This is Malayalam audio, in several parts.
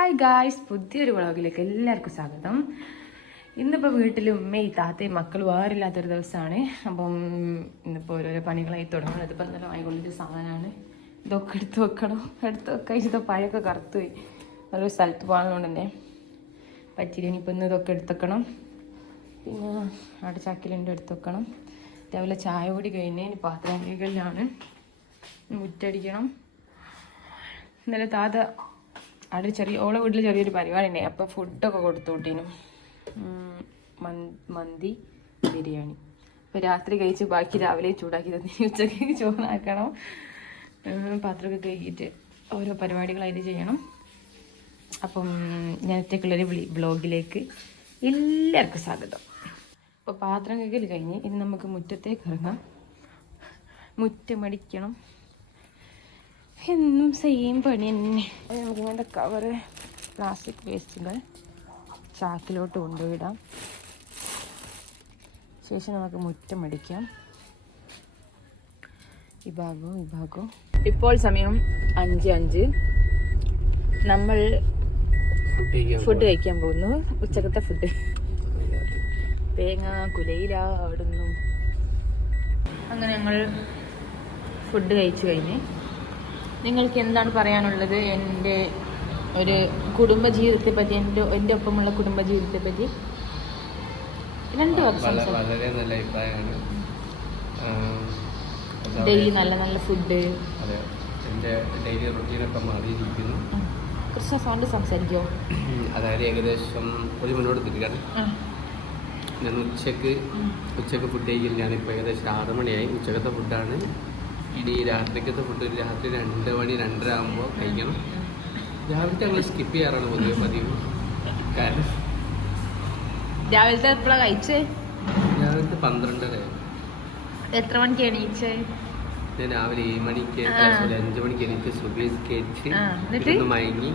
ഹായ് ഗായ്സ്, പുതിയൊരു വ്ളോഗിലേക്ക് എല്ലാവർക്കും സ്വാഗതം. ഇന്നിപ്പോൾ വീട്ടിൽ ഉമ്മയും താത്തയും മക്കളും ആരില്ലാത്തൊരു ദിവസമാണ്. അപ്പം ഇന്നിപ്പോൾ ഓരോരോ പണികളായി തുടങ്ങണം. ഇതിപ്പോൾ എന്തായാലും വാങ്ങിക്കൊണ്ടൊരു സാധനമാണ്. ഇതൊക്കെ എടുത്ത് വെക്കാൻ ഇതൊക്കെ പഴയൊക്കെ കറുത്തുപോയി. ഓരോ സ്ഥലത്ത് പോകുന്നതുകൊണ്ട് തന്നെ പറ്റില്ല. ഇനിയിപ്പോൾ ഇന്ന് ഇതൊക്കെ എടുത്തുവെക്കണം. പിന്നെ അവിടെ ചാക്കിലുണ്ട് എടുത്ത് വെക്കണം. രാവിലെ ചായ കൂടി കഴിഞ്ഞ് ഇനി പാത്രം കഴുകലാണ്. മുറ്റടിക്കണം. ഇന്നലെ താത്ത അവിടെ ഓളെ വീട്ടിൽ ചെറിയൊരു പരിപാടി ഉണ്ടായി. അപ്പോൾ ഫുഡൊക്കെ കൊടുത്തു വിട്ടീനും. മന്തി, ബിരിയാണി. അപ്പോൾ രാത്രി കഴിച്ച് ബാക്കി രാവിലെ ചൂടാക്കി തന്നെ ഉച്ചയ്ക്ക് ചോറാക്കണം. പാത്രമൊക്കെ കഴുകിയിട്ട് ഓരോ പരിപാടികളായിട്ട് ചെയ്യണം. അപ്പം ഞാനത്തേക്കുള്ളൊരു വ്ളോഗിലേക്ക് എല്ലാവർക്കും സ്വാഗതം. അപ്പോൾ പാത്രം കഴുകൽ കഴിഞ്ഞ് ഇനി നമുക്ക് മുറ്റത്തേക്ക് ഇറങ്ങാം. മുറ്റമടിക്കണം. എന്നും സെയിം പണി തന്നെ. നമുക്ക് വേണ്ട കവറ് പ്ലാസ്റ്റിക് വേസ്റ്റുകൾ ചാക്കിലോട്ട് കൊണ്ടുപോയിടാം. ശേഷം നമുക്ക് മുറ്റം അടിക്കാം. ഈ ഭാഗവും. ഇപ്പോൾ സമയം 5:05. നമ്മൾ ഫുഡ് കഴിക്കാൻ പോകുന്നു. ഉച്ചക്കത്തെ ഫുഡ്. തേങ്ങ കുലയിലാടുന്നു. അങ്ങനെ ഞങ്ങൾ ഫുഡ് കഴിച്ചു കഴിഞ്ഞ് നിങ്ങൾക്ക് എന്താണ് പറയാനുള്ളത് എൻ്റെ ഒരു കുടുംബജീവിതത്തെ പറ്റി, എൻ്റെ ഒപ്പമുള്ള കുടുംബജീവിതത്തെ പറ്റി 2 വർഷം? വളരെ നല്ല അഭിപ്രായമാണ്. ഡെയിലി നല്ല ഫുഡ്. അതെ, എൻ്റെ ഡെയിലി റൊട്ടീനൊക്കെ മാറിയിരിക്കുന്നു. കുറച്ച് സൗണ്ട് സംസാരിക്കുമോ? അതായത് ഏകദേശം ഒരു മുന്നോട്ട് തിരികെ ഞാൻ ഉച്ചക്ക് ഫുഡ് കഴിക്കും. ഞാനിപ്പോൾ ഏകദേശം 6 മണിയായി. ഉച്ചക്കത്തെ ഫുഡാണ്. ഇനി രാത്രിക്കത്തെ ഫുഡ് രാത്രി 2 മണി 2:30 ആകുമ്പോൾ കഴിക്കണം. രാവിലത്തെ ഞങ്ങൾ സ്കിപ്പ് ചെയ്യാറാണ് പൊതുവെ പതിവ്. കാരണം രാവിലത്തെ എപ്പോഴാണ് കഴിച്ചേ? രാവിലത്തെ 12:30. എത്ര മണിക്ക് എണീച്ചേ? ഞാൻ രാവിലെ 7 മണിക്ക് 5 മണിക്ക് എണീറ്റ് സുബഹിസ്കരിച്ച് മയങ്ങി.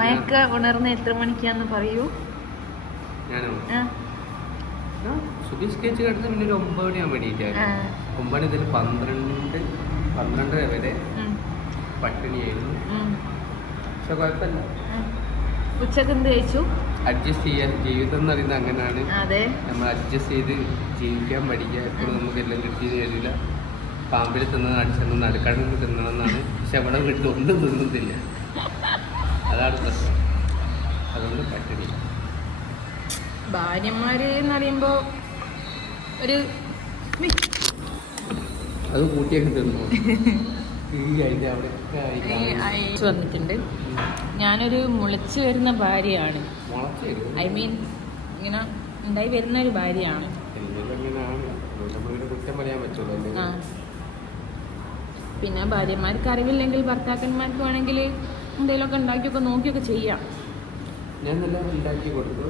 മയക്ക ഉണർന്ന് എത്ര മണിക്കാന്ന് പറയൂ. ഞാനോ സുബഹിസ്കരിച്ച് കിടന്ന് പിന്നെ ഒരു 9 മണിയാകുമ്പോൾ എണീറ്റായിരുന്നു. 9 മണി മുതൽ 12:30 വരെ പട്ടിണിയായിരുന്നു. പക്ഷെ കുഴപ്പമില്ല. ഉച്ചക്ക് എന്ത് കഴിച്ചു? അഡ്ജസ്റ്റ് ചെയ്യാൻ. ജീവിതം എന്ന് പറയുന്നത് അങ്ങനെയാണ്. നമ്മൾ അഡ്ജസ്റ്റ് ചെയ്ത് ജീവിക്കാൻ പഠിക്കുക. എപ്പോഴും നമുക്ക് എല്ലാം കിട്ടിയെന്ന് വരില്ല. പാമ്പിൽ തിന്നണം, അടിച്ചെന്ന് നടുക്കടന്ന് തിന്നണമെന്നാണ്. പക്ഷെ അവിടെ വീട്ടിൽ ഒന്നും തിന്നുന്നില്ല. അതാണ് പ്രശ്നം. അതുകൊണ്ട് പട്ടിണി. ഭാര്യമാര് എന്ന് പറയുമ്പോ ഒരു അത് കൂട്ടിയൊക്കെ തിന്നു വന്നിട്ടുണ്ട്. ഞാനൊരു മുളച്ച് വരുന്ന ഭാര്യയാണ്. ഐ മീൻ ഇങ്ങനെ ഉണ്ടായി വരുന്ന ഒരു ഭാര്യയാണ്. പിന്നെ ഭാര്യമാർക്ക് അറിവില്ലെങ്കിൽ ഭർത്താക്കന്മാർക്ക് വേണമെങ്കിൽ എന്തെങ്കിലുമൊക്കെ ഉണ്ടാക്കിയൊക്കെ നോക്കിയൊക്കെ ചെയ്യാം. ഞാൻ നല്ല ഉണ്ടാക്കി കൊടുത്തു.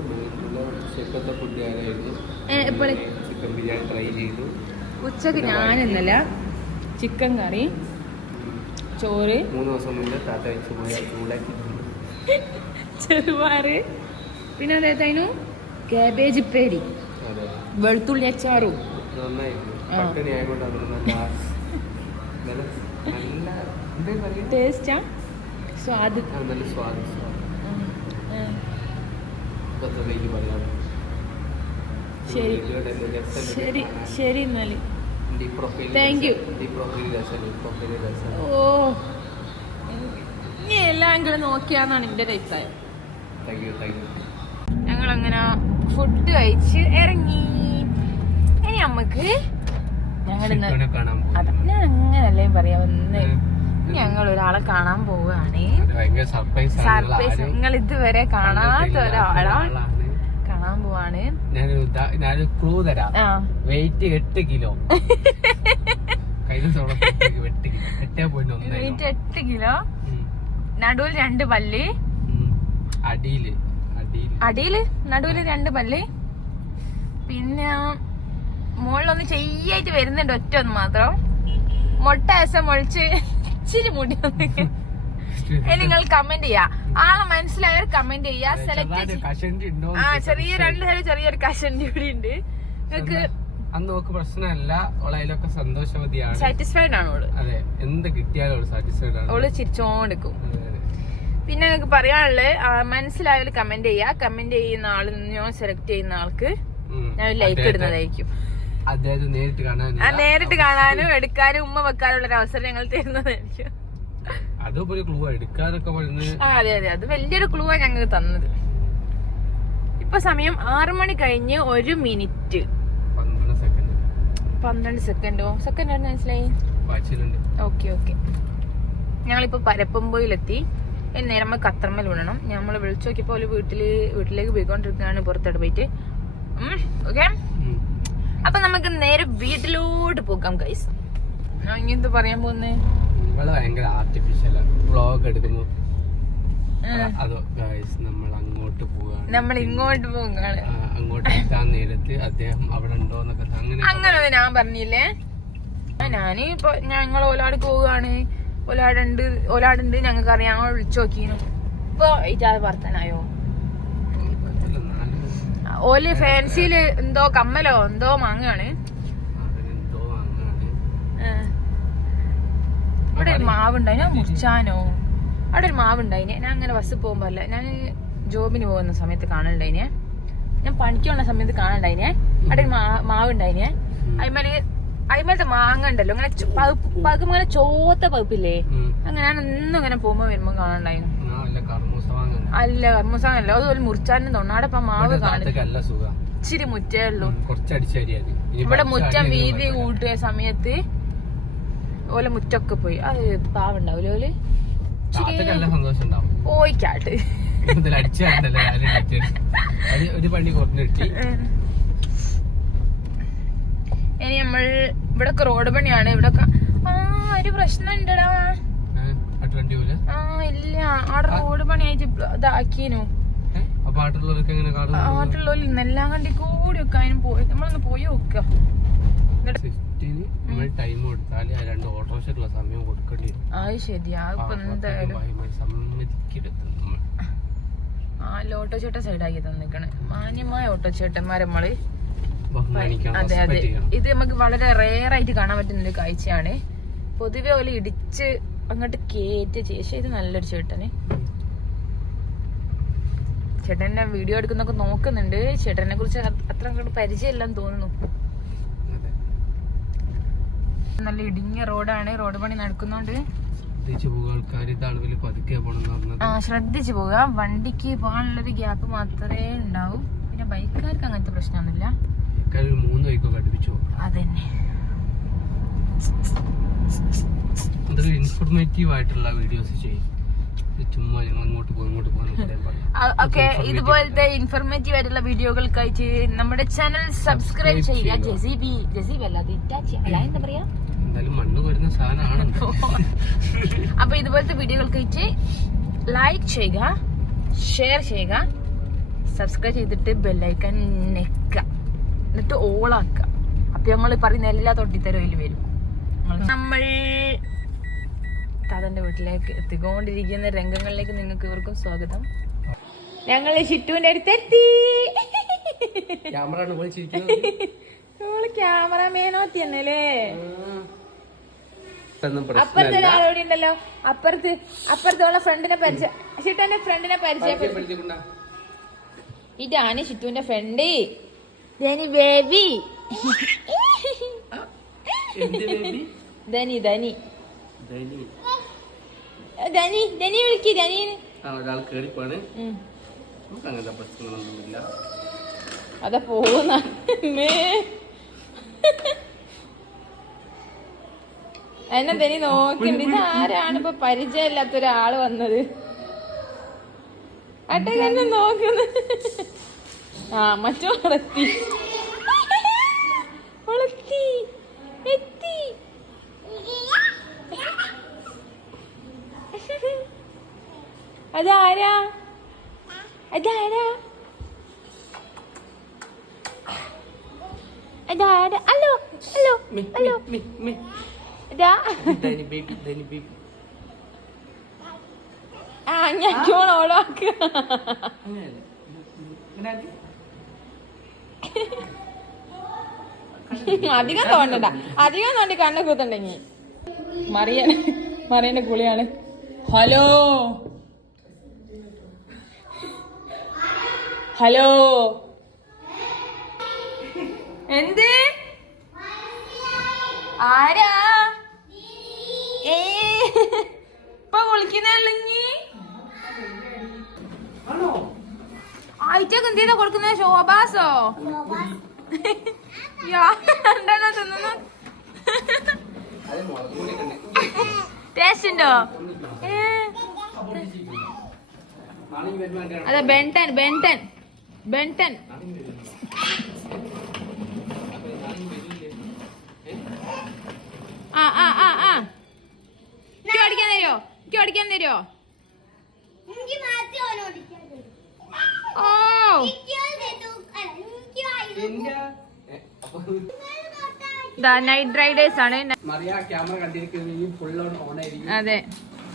ഉച്ചക്കത്തെ ഫുഡ് ആയിരുന്നു. ചിക്കൻ ബിരിയാണി ട്രൈ ചെയ്തു. ഉച്ചക്ക് ഞാനെന്നല്ല, ചിക്കൻ കറി, ചോറ്, 3 ദിവസം മുന്നേ താത്ത വെച്ച് പോയ ചൂടാക്കി, ചെറുപാറ്, പിന്നെ അതേതായിരുന്നു കാബേജ് ഉപ്പേരി, വെളുത്തുള്ളി അച്ചാറും. നന്നായിരുന്നു. പട്ടിണി ആയതുകൊണ്ട് നല്ല ടേസ്റ്റാ, സ്വാദ്. നല്ല സ്വാദ്. ശരി എന്നാല് താങ്ക് യു. ഓ, ഇനി എല്ലാം നോക്കിയാന്നാണ് എൻ്റെ ഒരു അഭിപ്രായം. ഞങ്ങളങ്ങനെ ഫുഡ് കഴിച്ച് ഇറങ്ങി. ഇനി നമുക്ക് ഞാൻ അങ്ങനല്ലേ പറയാ, ഞങ്ങൾ ഒരാളെ കാണാൻ പോവുകയാണ്. സർപ്രൈസ്. നിങ്ങൾ ഇതുവരെ കാണാത്ത ഒരാളാണ് കാണാൻ പോവാണ്. ഞാനൊരു ക്ലൂ തരാം. Weight 8 kilo. Weight 8 kilo. നടുവിൽ 2 പല്ല്. അടിയില് നടുവില് 2 പല്ല്. പിന്നെ മുകളിലൊന്ന് ചെയ്യായിട്ട് വരുന്നുണ്ട്, ഒറ്റ ഒന്ന് മാത്രം. മൊട്ട മുളച്ച് ഇച്ചിരി മുടി. നിങ്ങൾ കമന്റ് ചെയ്യാ. ആളെ മനസ്സിലായവർ കമന്റ് ചെയ്യാ. സെലക്ട് ചെറിയൊരു കഷണ്ടി കൂടി ഉണ്ട്. നിങ്ങൾക്ക് അന്ന് നോക്ക് പ്രശ്നമല്ല. ഓളതിലൊക്കെ സന്തോഷവതിയാണ്. സാറ്റിസ്ഫൈഡ് ആണ് ഓള്. അതെ, എന്ത് കിട്ടിയാലും സാറ്റിസ്ഫൈഡ് ആണ്. ഓള് ചിരിച്ചോണ്ടിരിക്കും. പിന്നെ നിങ്ങൾക്ക് പറയാനുള്ളത് മനസ്സിലായാലും കമന്റ് ചെയ്യാ. കമന്റ് ചെയ്യുന്ന ആള് ഞാൻ സെലക്ട് ചെയ്യുന്ന ആൾക്ക് ഞാൻ ലൈക്ക് ഇടുന്നതായിരിക്കും. നേരിട്ട് കാണാനും എടുക്കാനും ഉമ്മ വെക്കാനുള്ള ഒരു അവസരം ഞങ്ങൾ തരുന്നതായിരിക്കും. അതെ അതെ, അത് വലിയൊരു ക്ലൂ ആണ് ഞങ്ങൾക്ക് തന്നത്. ഇപ്പൊ സമയം 6 മണി കഴിഞ്ഞ് 1 മിനിറ്റ് 12 സെക്കൻഡോ സെക്കൻഡ് മനസ്സിലായി. ഓക്കെ. ഞങ്ങളിപ്പോ പരപ്പമ്പൊയിലെത്തി. നേരം നമ്മൾ കത്രമ്മൽ വിടണം. നമ്മൾ വിളിച്ചു നോക്കിയപ്പോ വീട്ടിലേക്ക് പോയിക്കൊണ്ടിരിക്കുകയാണ്, പുറത്തോട്ട് പോയിട്ട്. ഓക്കെ, അപ്പൊ നമുക്ക് നേരെ വീട്ടിലോട്ട് പോകാം ഗൈസ്. ഇങ്ങനത്തെ പറയാൻ പോകുന്നേ നമ്മൾ ഇങ്ങോട്ട് പോകാണ്. അങ്ങനെ ഞാൻ പറഞ്ഞില്ലേ, ഞാന് ഇപ്പൊ ഞങ്ങൾ ഓലാട് പോവുകയാണ്. ഒലാടുണ്ട് ഞങ്ങൾക്ക് അറിയാം. വിളിച്ചു നോക്കീനു. ഇപ്പൊ ഇജാതെ വർത്താനായോ? ഓല് ഫാൻസിയില് എന്തോ കമ്മലോ എന്തോ വാങ്ങാണ്. അവിടെ ഒരു മാവുണ്ടായിന്, മുറിച്ചാനോ അവിടെ ഒരു മാവുണ്ടായിന്. ഞാൻ അങ്ങനെ ബസ്സിൽ പോകുമ്പോല്ല, ഞാൻ ജോബിന് പോകുന്ന സമയത്ത് കാണലുണ്ടായിനെ, ഞാൻ പണിക്ക് പോകുന്ന സമയത്ത് കാണലുണ്ടായിനെ. അവിടെ ഒരു മാവുണ്ടായിനെ. അതിമേലത്തെ മാങ്ങ ഉണ്ടല്ലോ ഇങ്ങനെ പകുപ്പ്, ഇങ്ങനെ ചോത്ത പകുപ്പില്ലേ, അങ്ങനെ ഞാൻ ഒന്നും ഇങ്ങനെ പോകുമ്പോ വരുമ്പോ കാണണ്ടായിരുന്നു. അല്ല കർമ്മൂസാങ്ങല്ല, അതുപോലെ മുറിച്ചാനും തൊണ്ണാടെ ഇപ്പൊ മാവ് കാണും. ഇച്ചിരി മുറ്റേ ഉള്ളൂ. ഇവിടെ മുറ്റം വീതി കൂട്ടിയ സമയത്ത് ഓലെ മുറ്റൊക്കെ പോയി. അത് പാവുണ്ടാവൂലേ ഓല് പോയിക്കാട്ട്. ഇനി നമ്മൾ ഇവിടൊക്കെ റോഡ് പണിയാണ്. ഇവിടൊക്കെ ഒരു പ്രശ്നം ഉണ്ടടാ. ഇല്ല, അവിടെ റോഡ് പണിയായിട്ട് ഇതാക്കീനു. ആട്ടുള്ളവര് ഇന്നെല്ലാം കണ്ടി കൂടി ഒക്കെ അതിന് പോയി. നമ്മളൊന്ന് പോയി നോക്കുക. അത് ശരിയാ. ഇപ്പൊ എന്തായാലും ഓട്ടോ ചേട്ടൻ സൈഡാക്കി തന്നിക്കണേ. മാന്യമായ ഓട്ടോ ചേട്ടന്മാരെ നമ്മള്. അതെ അതെ, ഇത് നമുക്ക് വളരെ റെയർ ആയിട്ട് കാണാൻ പറ്റുന്ന ഒരു കാഴ്ചയാണ്. പൊതുവെ പോലെ ഇടിച്ച് അങ്ങോട്ട് കേറ്റ ശേഷം. ഇത് നല്ലൊരു ചേട്ടന്. ചേട്ടനെ വീഡിയോ എടുക്കുന്നൊക്കെ നോക്കുന്നുണ്ട്. ചേട്ടനെ കുറിച്ച് അത്ര അങ്ങോട്ട് പരിചയമില്ലെന്ന് തോന്നുന്നു. നല്ല ഇടുങ്ങിയ റോഡാണ്. റോഡ് പണി നടക്കുന്നോണ്ട് ശ്രദ്ധിച്ചു പോവുക. വണ്ടിക്ക് പോകാനുള്ളൊരു ഗ്യാപ്പ് മാത്രമേ ഉണ്ടാവൂ. പിന്നെ ബൈക്കുകാർക്ക് അങ്ങനത്തെ പ്രശ്നമൊന്നുമില്ല. അതന്നെ, ഇൻഫോർമേറ്റീവ് ആയിട്ടുള്ള വീഡിയോസ് ചെയ്യും. ഓക്കെ, ഇതുപോലത്തെ ഇൻഫോർമേറ്റീവ് ആയിട്ടുള്ള വീഡിയോകൾക്കായിട്ട് നമ്മുടെ ചാനൽ സബ്സ്ക്രൈബ് ചെയ്യുക. ജെസിബി അല്ലാതെ എന്താ പറയാ, മണ്ണ് വരുന്ന സാധനമാണ്. അപ്പൊ ഇതുപോലത്തെ വീഡിയോകൾക്കായിട്ട് ലൈക്ക് ചെയ്യുക, ഷെയർ ചെയ്യുക, സബ്സ്ക്രൈബ് ചെയ്തിട്ട് ബെല്ലൈക്കൺ നെക്കുക, എന്നിട്ട് ഓളാക്കുക. അപ്പൊ നമ്മൾ പറയുന്ന എല്ലാ തൊട്ടിത്തരവിൽ വരും. നമ്മൾ താതന്റെ വീട്ടിലേക്ക് എത്തിക്കൊണ്ടിരിക്കുന്ന രംഗങ്ങളിലേക്ക് നിങ്ങൾക്ക് ഇവർക്കും സ്വാഗതം. ഞങ്ങള് ഷിറ്റുവിന്റെ അടുത്തെത്തി. ക്യാമറമാനോത്തി തന്നെയല്ലേ. അപ്പുറത്തെ ഒരാളോടെ ഉണ്ടല്ലോ, അപ്പുറത്തുള്ള ഫ്രണ്ടിനെ പരിചയം, ഷിറ്റുവിന്റെ ഫ്രണ്ടിനെ പരിചയപ്പെടുത്തി. ഇതാണ് ഷിറ്റുവിന്റെ ഫ്രണ്ട് ധനി ബേബി. ധനി ധനി ധനി ധനി വിളിക്ക്. ധനി അതാ പോകുന്ന എന്നെ ധനി നോക്കണ്ട്. ഇത് ആരാണ് ഇപ്പൊ പരിചയമില്ലാത്ത ഒരാള് വന്നത്? അട്ടന്നെ നോക്കുന്നു. ആ മറ്റോ എത്തി എത്തി. അതാരാ അതാരാ അതാരാ? Hello hello hello. ഇതാ ഞാൻ ഓളാക്കുക. അധികം തോന്നണ്ട, അധികം തോണ്ടി കണ്ണു കൂത്തുണ്ടെങ്കി. മറിയനെ കുളിയാണ്. ഹലോ ഹലോ എന്ത് ആരാ ഇപ്പൊ വിളിക്കുന്നി ആയിട്ടൊക്കെ എന്ത് ചെയ്താ കൊടുക്കുന്ന ശോഭാസോ രണ്ടെണ്ണം തിന്നു ടേസ്റ്റ് ഉണ്ടോ അതെ ബെൻടൻ ബെൻടൻ ബെൻടൻ ആ ആ ആ ആ എനിക്ക് ഓടിക്കാൻ തരുമോ എനിക്ക് ഓടിക്കാൻ തരുമോ ഓ നൈറ്റ് റൈഡേഴ്സ് ആണ്. അതെ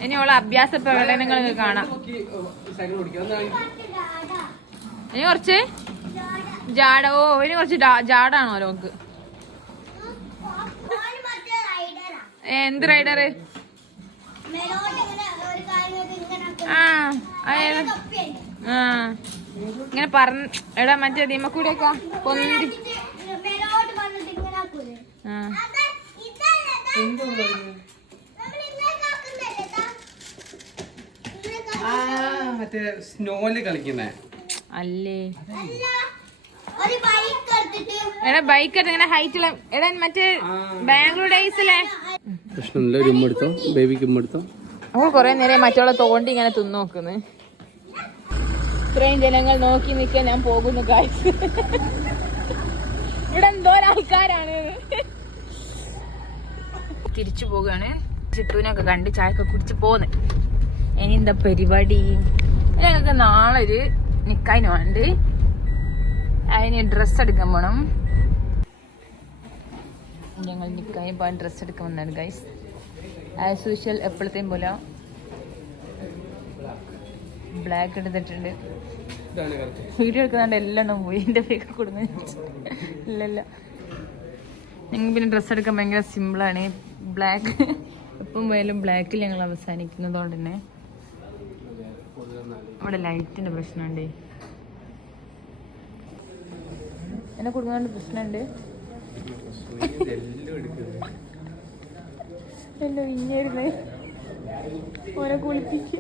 ഇനി ഉള്ള അഭ്യാസ പ്രകടനങ്ങൾ കാണാം. ഇനി കുറച്ച് ജാട ഓ ഇനി കുറച്ച് ജാടാണോ ലോക്ക് എന്ത് റൈഡറ് ആ ഇങ്ങനെ പറഞ്ഞ എടാ മറ്റേ ദിമക്കൂടെയൊക്കെ പൊന്തി സ്നോയില് കളിക്കുന്നേ അല്ലേ എടാ ബൈക്ക് ഇങ്ങനെ ഹൈറ്റുള്ള എടാ മറ്റേ ബാംഗ്ലൂർ ഡേയ്സിലെ പ്രശ്നമില്ല. ഒരു ഉമ്മെടുത്തോ ബേബിക്ക് ഉമ്മെടുത്തോ. അവൾ കൊറേ നേരം മറ്റുള്ള തോണ്ടി ഇങ്ങനെ തിന്നു നോക്കുന്നു. ഇത്രയും ജനങ്ങൾ നോക്കി നിൽക്കാൻ ഞാൻ പോകുന്നു കാഴ്ച. ഇവിടെ എന്തോ ആൾക്കാരാണ്. തിരിച്ചു പോവുകയാണ്. ചിട്ടൂനൊക്കെ കണ്ട് ചായയൊക്കെ കുടിച്ച് പോന്ന്. ഇനി എന്താ പരിപാടി? ഞങ്ങൾക്ക് നാളെ ഒരു നിക്കായിന് വേണ്ടി അതിന് ഡ്രസ്സ് എടുക്കാൻ പോണം. ഞങ്ങൾ നിക്കായി പോകാൻ ഡ്രസ്സ് എടുക്കാൻ വന്നാണ് ഗൈസ്. ആസ് യൂഷ്വൽ എപ്പോഴത്തെയും പോലെ ബ്ലാക്ക് എടുത്തിട്ടുണ്ട്. വീഡിയോ എടുക്കുന്നുണ്ട് എല്ലാം പോയി എൻ്റെ പേക്ക് കൊടുങ്ങ ഇല്ലല്ല. ഞങ്ങൾ പിന്നെ ഡ്രസ്സ് എടുക്കാൻ ഭയങ്കര സിമ്പിളാണ്. ബ്ലാക്ക് എപ്പം പോയാലും ബ്ലാക്കിൽ ഞങ്ങൾ അവസാനിക്കുന്നതുകൊണ്ട് തന്നെ അവിടെ ലൈറ്റിൻ്റെ പ്രശ്നമുണ്ട്. എന്നെ കൊടുക്കുന്നതുകൊണ്ട് പ്രശ്നമുണ്ട്. എല്ലോ ഇഞ്ഞായിരുന്നേ ഓനെ കുളിപ്പിച്ച്